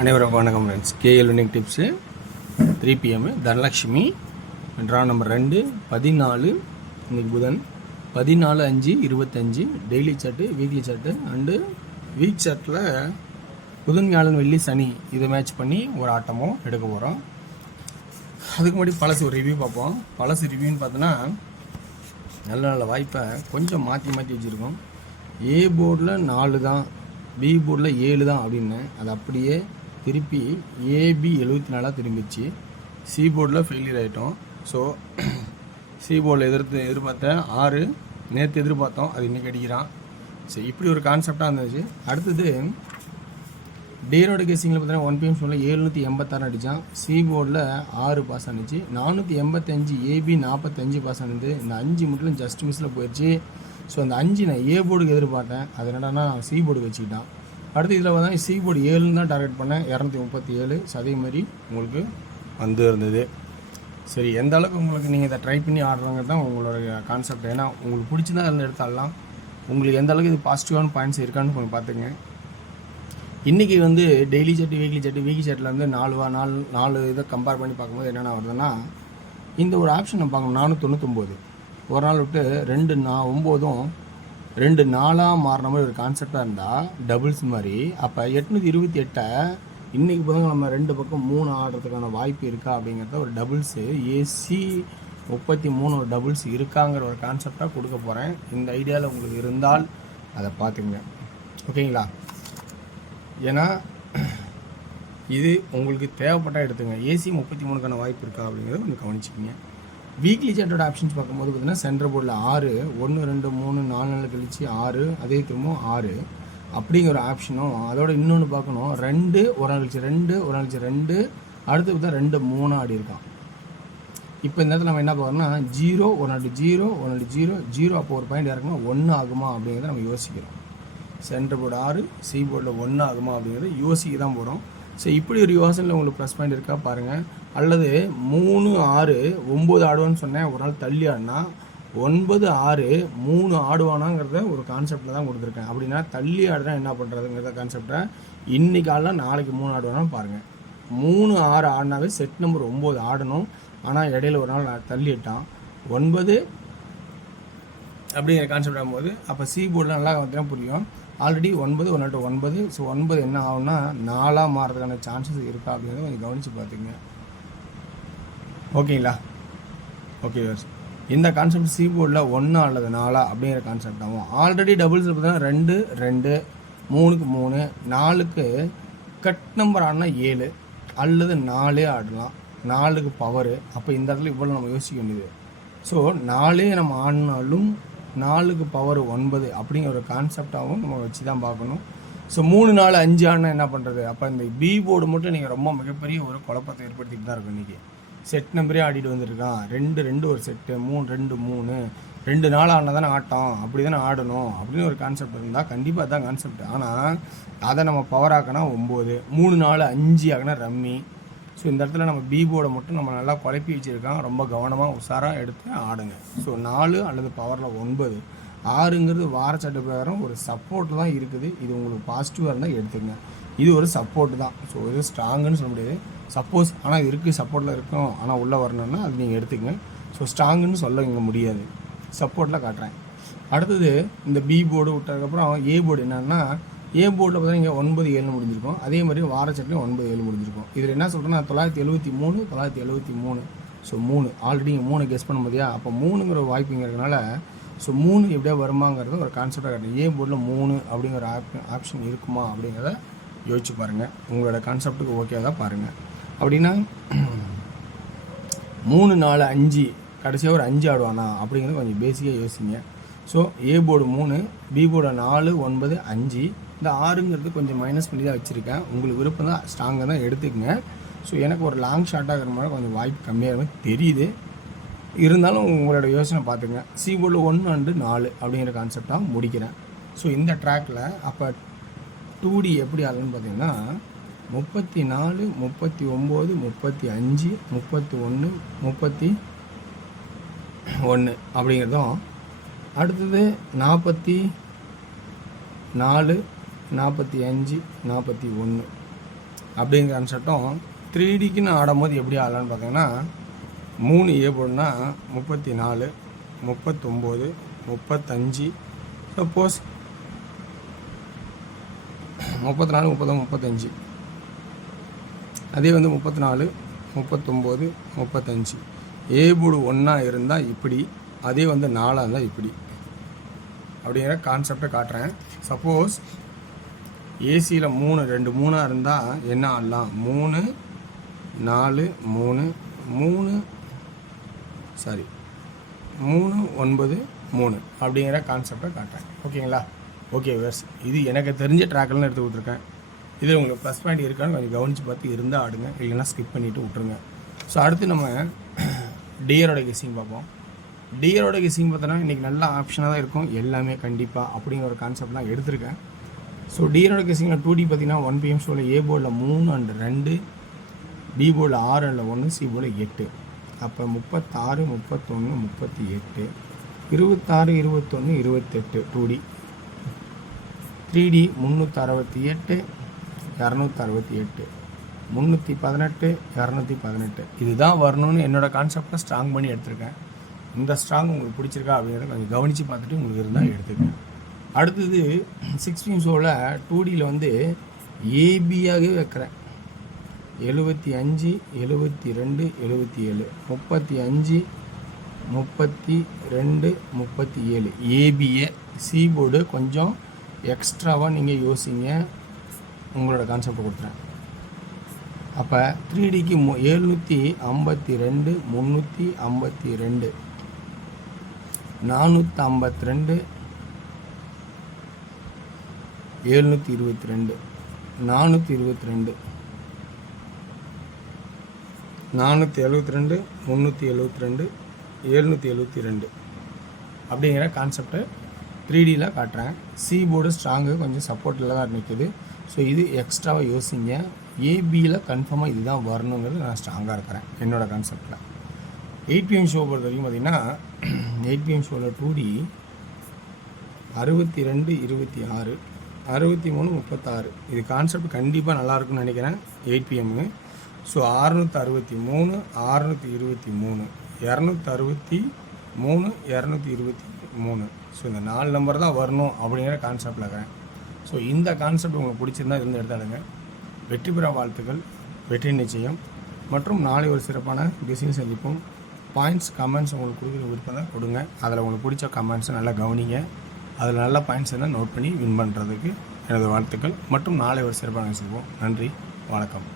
அனைவரும் வணக்கம் friends. KL winning tips 3 PM Dhanalakshmi draw number 2 14 இன்னைக்கு புதன் 14/5/25 daily chart, weekly chart and week சார்ட்டில் புதன் வியாழன் வெள்ளி சனி இதை மேட்ச் பண்ணி ஒரு ஆட்டமும் எடுக்க போகிறோம். அதுக்கு முன்னாடி பழசு ஒரு ரிவ்யூ பார்ப்போம். பழசு ரிவ்யூன்னு பார்த்தோன்னா நல்ல நல்ல வாய்ப்பை கொஞ்சம் மாற்றி வச்சுருக்கோம். ஏ போர்டில் 4 தான், பி போர்டில் 7 தான் அப்படின்னு அது அப்படியே திருப்பி ஏபி 74 திரும்பிச்சு. சி போர்டில் ஃபெயிலியர் ஆகிட்டோம். ஸோ சி போர்டில் எதிர்பார்த்தேன் 6 நேற்று எதிர்பார்த்தோம், அது இன்றைக்கி அடிக்கிறான். சரி, இப்படி ஒரு கான்செப்டாக இருந்துச்சு. அடுத்தது டேரோட கேசிங்கில் பார்த்தீங்கன்னா 1 PM சொல்ல 786 அடித்தான். சி போர்டில் 6 பாஸ் ஆனிச்சு. 485 ஏபி 45 பாஸ் ஆனது. இந்த 5 மட்டும் ஜஸ்ட் மிஸ்ஸில் போயிடுச்சு. ஸோ அந்த 5 நான் ஏ போர்டுக்கு எதிர்பார்த்தேன், அது என்னடானா சி போர்டுக்கு வச்சுக்கிட்டான். அடுத்து இதில் பார்த்தா சி போர்டு 7 தான் டார்கெட் பண்ணேன், 237. ஸோ அதே மாதிரி உங்களுக்கு வந்து இருந்தது. சரி, எந்த அளவுக்கு உங்களுக்கு நீங்கள் இதை ட்ரை பண்ணி ஆடுறவங்க தான் உங்களோட கான்செப்ட். ஏன்னா உங்களுக்கு பிடிச்சிதான் அதில் எடுத்தாடலாம். உங்களுக்கு எந்த அளவுக்கு இது பாசிட்டிவான பாயிண்ட்ஸ் இருக்கான்னு கொஞ்சம் பார்த்துங்க. இன்றைக்கி வந்து daily chart, weekly chart, weekly சார்ட்டில் வந்து 4 இதை கம்பேர் பண்ணி பார்க்கும்போது என்னென்ன வருதுன்னா, இந்த ஒரு ஆப்ஷன் நம்ம பார்க்கணும். 499 ஒரு நாள் விட்டு 2 9ம் 2 4ஆக மாறின மாதிரி ஒரு கான்செப்டாக இருந்தால் டபுள்ஸ் மாதிரி. அப்போ 828 இன்றைக்கி புதன்கிழமை 2 பக்கம் 3 ஆடுறதுக்கான வாய்ப்பு இருக்கா அப்படிங்கிறத ஒரு டபுள்ஸு ஏசி 33 ஒரு டபுள்ஸ் இருக்காங்கிற ஒரு கான்செப்டாக கொடுக்க போகிறேன். இந்த ஐடியாவில் உங்களுக்கு இருந்தால் அதை பார்த்துங்க, ஓகேங்களா? ஏன்னா இது உங்களுக்கு தேவைப்பட்டால் எடுத்துங்க. ஏசி 33க்கான வாய்ப்பு இருக்கா அப்படிங்கிறத கொஞ்சம் கவனிச்சிக்கிங்க. வீக்லி சார்ட்டோட ஆப்ஷன்ஸ் பார்க்கும்போது பார்த்தீங்கன்னா சென்டர் போர்டில் 6 1 2 3 4 நாள் கழிச்சு 6 அதே திரும்ப 6 அப்படிங்கிற ஒரு ஆப்ஷனும். அதோட இன்னொன்று பார்க்கணும், 2 ஒரு நாள் கழிச்சு 2 ஒரு நாள் கழிச்சு 2 அடுத்து பார்த்தா 2 3 ஆடி இருக்கான். இப்போ இந்த இடத்துல நம்ம என்ன பார்க்கணும்னா 0 ஒரு நாள் 0 ஒரு நாள் 0 அப்போ ஒரு பாயிண்ட் இறக்கணும் 1 ஆகுமா அப்படிங்கிறத நம்ம யோசிக்கிறோம். சென்டர் போர்டு 6 சி போர்டில் 1 ஆகுமா அப்படிங்கிறத யோசிக்க தான் போகிறோம். ஸோ இப்படி ஒரு யோசனையில் உங்களுக்கு ப்ளஸ் பாயிண்ட் இருக்கா பாருங்கள். அல்லது 3 6 9 ஆடுவான்னு சொன்னேன், ஒரு நாள் தள்ளி ஆடினா 9 6 3 ஆடுவானாங்கிறத ஒரு கான்செப்டில் தான் கொடுத்துருக்கேன். அப்படின்னா தள்ளி ஆடுனா என்ன பண்ணுறதுங்கிறத கான்செப்டை இன்றைக்கி ஆடலாம், நாளைக்கு 3 ஆடுவானான்னு பாருங்கள். 3 6 ஆடினாவே செட் நம்பர் 9 ஆடணும். ஆனால் இடையில ஒரு நாள் தள்ளிட்டான் 9 அப்படிங்கிற கான்செப்ட் ஆகும்போது அப்போ சி போர்டில் நல்லா வந்து புரியும். ஆல்ரெடி 9 1 நாட்டு 9. ஸோ 9 என்ன ஆகும்னா 4ஆக மாறதுக்கான சான்சஸ் இருக்கா அப்படிங்கிறத கொஞ்சம் கவனித்து பார்த்துங்க, ஓகேங்களா? ஓகே சார், இந்த கான்செப்ட் சி போர்டில் 1 அல்லது 4 அப்படிங்கிற கான்செப்ட் ஆகும். ஆல்ரெடி டபுள்ஸ் பார்த்தீங்கன்னா 2 2 3க்கு 3 4க்கு கட் நம்பர் ஆடினா 7 அல்லது 4 ஆடலாம், 4க்கு பவரு. அப்போ இந்த இடத்துல இவ்வளோ நம்ம யோசிக்க வேண்டியது. ஸோ 4 நம்ம ஆடினாலும் 4க்கு பவர் 9 அப்படிங்கிற ஒரு கான்செப்டாகவும் நம்ம வச்சு தான் பார்க்கணும். ஸோ 3 4 5 ஆடினா என்ன பண்ணுறது? அப்போ இந்த பி போர்டு மட்டும் நீங்கள் ரொம்ப மிகப்பெரிய ஒரு குழப்பத்தை ஏற்படுத்திட்டு தான் இருக்கும். இன்றைக்கி செட் நம்பரே ஆடிட்டு வந்துருக்கான். 2 2 ஒரு செட்டு, 3 2 3 2 4 ஆடினா தானே ஆட்டம், அப்படி தானே ஆடணும் அப்படின்னு ஒரு கான்செப்ட் இருந்தால் கண்டிப்பாக அதுதான் கான்செப்ட். ஆனால் அதை நம்ம பவர் ஆக்கினா 9, 3 4 5 ஆகினா ரம்மி. ஸோ இந்த இடத்துல நம்ம பி போர்டை மட்டும் நம்ம நல்லா குழப்பி வச்சுருக்கோம். ரொம்ப கவனமாக உஷாராக எடுத்து ஆடுங்க. ஸோ 4 அல்லது பவரில் 9 6ங்கிறது வாரச்சட்டை பிரகாரம் ஒரு சப்போர்ட்டில் தான் இருக்குது. இது உங்களுக்கு பாசிட்டிவாக இருந்தால் எடுத்துங்க. இது ஒரு சப்போர்ட்டு தான். ஸோ இது ஸ்ட்ராங்குன்னு சொல்ல முடியாது. சப்போஸ் ஆனால் இருக்குது சப்போர்ட்டில் இருக்கும், ஆனால் உள்ளே வரணும்னா அது நீங்கள் எடுத்துங்க. ஸோ ஸ்ட்ராங்குன்னு சொல்ல இங்கே முடியாது, சப்போர்ட்டில் காட்டுறேன். அடுத்தது இந்த பி போர்டு விட்டதுக்கப்புறம் ஏ போர்டு என்னன்னா, ஏ போர்டில் பார்த்தீங்கன்னா இங்கே 9 7 முடிஞ்சிருக்கும். அதே மாதிரி வாரச்சட்டையும் 9 7 முடிஞ்சிருக்கும். இதில் என்ன சொல்கிறேன்னா 973 973. ஸோ 3 ஆல்ரெடி இங்கே 3 கெஸ் பண்ண முடியா, அப்போ 3ங்கிற வாய்ப்புங்கிறதுனால ஸோ 3 எப்படியா வருமாங்கிறது ஒரு கான்செப்டாக காட்டுங்க. ஏ போர்டில் 3 அப்படிங்கிற ஆப்ஷன் இருக்குமா அப்படிங்கிறத யோசிச்சு பாருங்கள். உங்களோட கான்செப்ட்டுக்கு ஓகே தான் பாருங்கள். அப்படின்னா 3 4 5 கடைசியாக ஒரு 5 ஆடுவானா அப்படிங்கிறது கொஞ்சம் பேசிக்காக யோசிங்க. So A board 3, B board 4 9 5. இந்த 6ங்கிறது கொஞ்சம் மைனஸ் பண்ணி தான் வச்சுருக்கேன். உங்களுக்கு விருப்பம் தான் ஸ்ட்ராங்காக தான் எடுத்துக்கங்க. ஸோ எனக்கு ஒரு லாங் ஷார்ட்டாக இருக்கிற மாதிரி கொஞ்சம் வாய்ப்பு கம்மியாக தெரியுது. இருந்தாலும் உங்களோட யோசனை பார்த்துங்க. சி போர்டில் 1 அண்டு 4 அப்படிங்கிற கான்செப்டாக முடிக்கிறேன். ஸோ இந்த ட்ராக்கில் அப்போ 2D எப்படி ஆகுதுன்னு பார்த்தீங்கன்னா 34 39 35 31 31 அப்படிங்கிறதும், அடுத்தது 44 45 41 அப்படிங்கிற கான்செப்டும் 3Dக்குன்னு ஆடும்போது எப்படி ஆடலான்னு பார்த்தீங்கன்னா 3 ஏ போர்டுனா 34, 39, 35, சப்போஸ் 34, 30, 35, அதே வந்து 34, 39, 35 ஏ போர்டு ஒன்றா இருந்தால் இப்படி, அதே வந்து 4 இருந்தால் இப்படி அப்படிங்கிற கான்செப்டை காட்டுறேன். சப்போஸ் ஏசியில் 2 3 இருந்தால் என்ன ஆடலாம், 3 4 3 3 9 3 அப்படிங்கிற கான்செப்டை காட்டுறேன். ஓகேங்களா? ஓகே வேர்ஸ், இது எனக்கு தெரிஞ்ச ட்ராக்கெல்லாம் எடுத்து கொடுத்துருக்கேன். இது உங்களுக்கு ப்ளஸ் பாயிண்ட் இருக்கான்னு கொஞ்சம் கவனித்து பார்த்து இருந்தால் ஆடுங்க, இல்லைன்னா ஸ்கிப் பண்ணிவிட்டு விட்ருங்க. ஸோ அடுத்து நம்ம டியரோட கெஸ்ஸிங் பார்ப்போம். டியரோட கெஸ்ஸிங் பார்த்தோன்னா இன்றைக்கி நல்ல ஆப்ஷனாக தான் இருக்கும் எல்லாமே கண்டிப்பாக அப்படிங்கிற ஒரு கான்செப்ட்லாம் எடுத்திருக்கேன். ஸோ டியரோட கெஸ்ஸிங்கில் 2D பார்த்தீங்கன்னா 1 PM ஷோவில் ஏ போர்டில் 3 and 2, பி போர்டில் 6 and 1, சி போர்டில் 8. அப்போ 36, 31, 38, 26, 21, 28 2D. 3D 368, 268, 318, 218 இதுதான் வரணும்னு என்னோடய கான்செப்டை ஸ்ட்ராங் பண்ணி எடுத்திருக்கேன். இந்த ஸ்ட்ராங் உங்களுக்கு பிடிச்சிருக்கா அப்படிங்கிறத கொஞ்சம் கவனித்து பார்த்துட்டு உங்களுக்கு இருந்தால் எடுத்துக்கேன். அடுத்தது 6 PM ஷோவில் 2Dயில் வந்து ஏபியாகவே வைக்கிறேன். 75, 72, 77, 35, 32, 37 ஏபிஏ. சி போர்டு கொஞ்சம் எக்ஸ்ட்ராவாக நீங்கள் யோசிங்க, உங்களோட கான்செப்டை கொடுத்துறேன். அப்போ 3Dக்கு 752, 352, 452, 722, 422, 472, 372, 772 அப்படிங்கிற கான்செப்டை 3Dயில் காட்டுறேன். சி போர்டு ஸ்ட்ராங்கு கொஞ்சம் சப்போர்ட்டில் தான் நிற்குது. ஸோ இது எக்ஸ்ட்ராவாக யோசிங்க. ஏபியில் கன்ஃபார்மாக இதுதான் வரணுங்கிறது நான் ஸ்ட்ராங்காக இருக்கிறேன் என்னோடய கான்செப்டில். 8 PM ஷோ பொறுத்த வரைக்கும் பார்த்திங்கன்னா 8 PM ஷோவில் 2D 62, 26, 63, 36 இது கான்செப்ட் கண்டிப்பாக நல்லாயிருக்குன்னு நினைக்கிறேன் 8 PM. ஸோ 663, 623, 263, 223. ஸோ இந்த 4 நம்பர் தான் வரணும் அப்படிங்கிற கான்செப்டில் இருக்கிறேன். ஸோ இந்த கான்செப்ட் உங்களுக்கு பிடிச்சிருந்தா இருந்து எடுத்தாடுங்க. வெற்றி பெற வாழ்த்துக்கள், வெற்றி நிச்சயம். மற்றும் நாளை ஒரு சிறப்பான டிசைன் சந்திப்போம். பாயிண்ட்ஸ் கமெண்ட்ஸ் உங்களுக்கு கொடுக்குற விருப்பம் தான் கொடுங்க. அதில் உங்களுக்கு பிடிச்ச கமெண்ட்ஸை நல்லா கவனிங்க. அதில் நல்ல பாயிண்ட்ஸ் எல்லாம் நோட் பண்ணி வின் பண்ணுறதுக்கு எனது வாழ்த்துக்கள். மற்றும் நாளை ஒரு சிறப்பான சந்திப்போம். நன்றி, வணக்கம்.